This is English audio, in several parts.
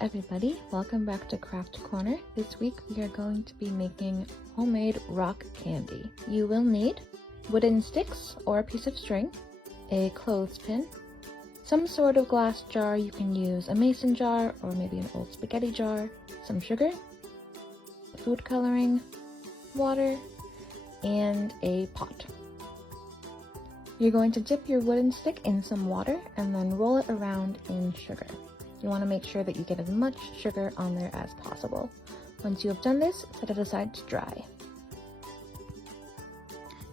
everybody, welcome back to Craft Corner. This week we are going to be making homemade rock candy. You will need wooden sticks or a piece of string, a clothespin, some sort of glass jar. You can use a mason jar or maybe an old spaghetti jar, some sugar, food coloring, water, and a pot. You're going to dip your wooden stick in some water and then roll it around in sugar. You want to make sure that you get as much sugar on there as possible. Once you have done this, set it aside to dry.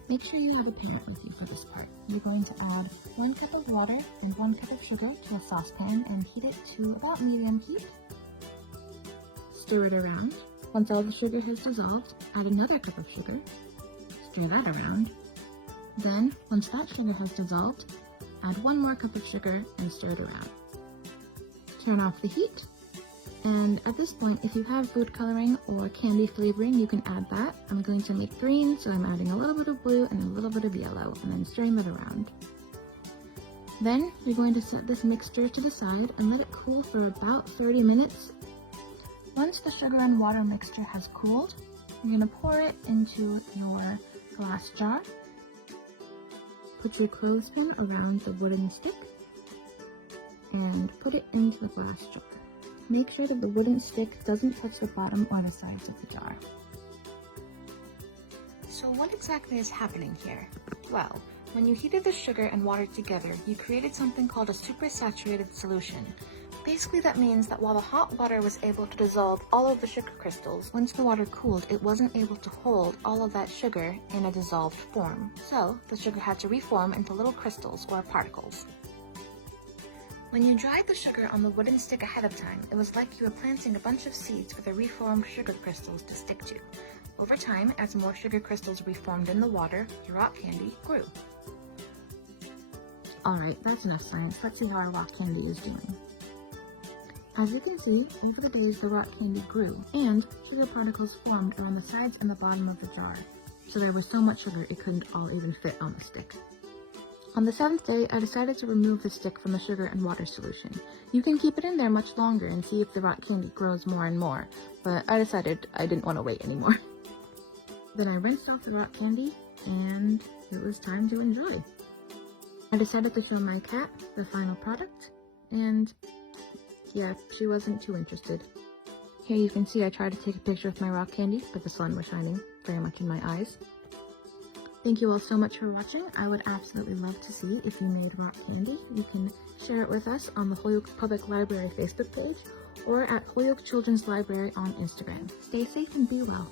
Make sure you have a parent with you for this part. You're going to add 1 cup of water and 1 cup of sugar to a saucepan and heat it to about medium heat. Stir it around. Once all the sugar has dissolved, add another cup of sugar. Stir that around. Then, once that sugar has dissolved, add 1 more cup of sugar and stir it around. Turn off the heat, and at this point, if you have food coloring or candy flavoring, you can add that. I'm going to make green, so I'm adding a little bit of blue and a little bit of yellow, and then stirring that around. Then, you're going to set this mixture to the side and let it cool for about 30 minutes. Once the sugar and water mixture has cooled, you're going to pour it into your glass jar. Put your clothespin around the wooden stick and put it into the glass jar. Make sure that the wooden stick doesn't touch the bottom or the sides of the jar. So what exactly is happening here? Well, when you heated the sugar and water together, you created something called a supersaturated solution. Basically that means that while the hot water was able to dissolve all of the sugar crystals, once the water cooled, it wasn't able to hold all of that sugar in a dissolved form. So the sugar had to reform into little crystals or particles. When you dried the sugar on the wooden stick ahead of time, it was like you were planting a bunch of seeds for the reformed sugar crystals to stick to. Over time, as more sugar crystals reformed in the water, your rock candy grew. Alright, that's enough science. Let's see how our rock candy is doing. As you can see, over the days the rock candy grew, and sugar particles formed around the sides and the bottom of the jar. So there was so much sugar it couldn't all even fit on the stick. On the 7th day, I decided to remove the stick from the sugar and water solution. You can keep it in there much longer and see if the rock candy grows more and more, but I decided I didn't want to wait anymore. Then I rinsed off the rock candy, and it was time to enjoy. I decided to show my cat the final product, and yeah, she wasn't too interested. Here you can see I tried to take a picture of my rock candy, but the sun was shining very much in my eyes. Thank you all so much for watching. I would absolutely love to see if you made rock candy. You can share it with us on the Holyoke Public Library Facebook page or at Holyoke Children's Library on Instagram. Stay safe and be well.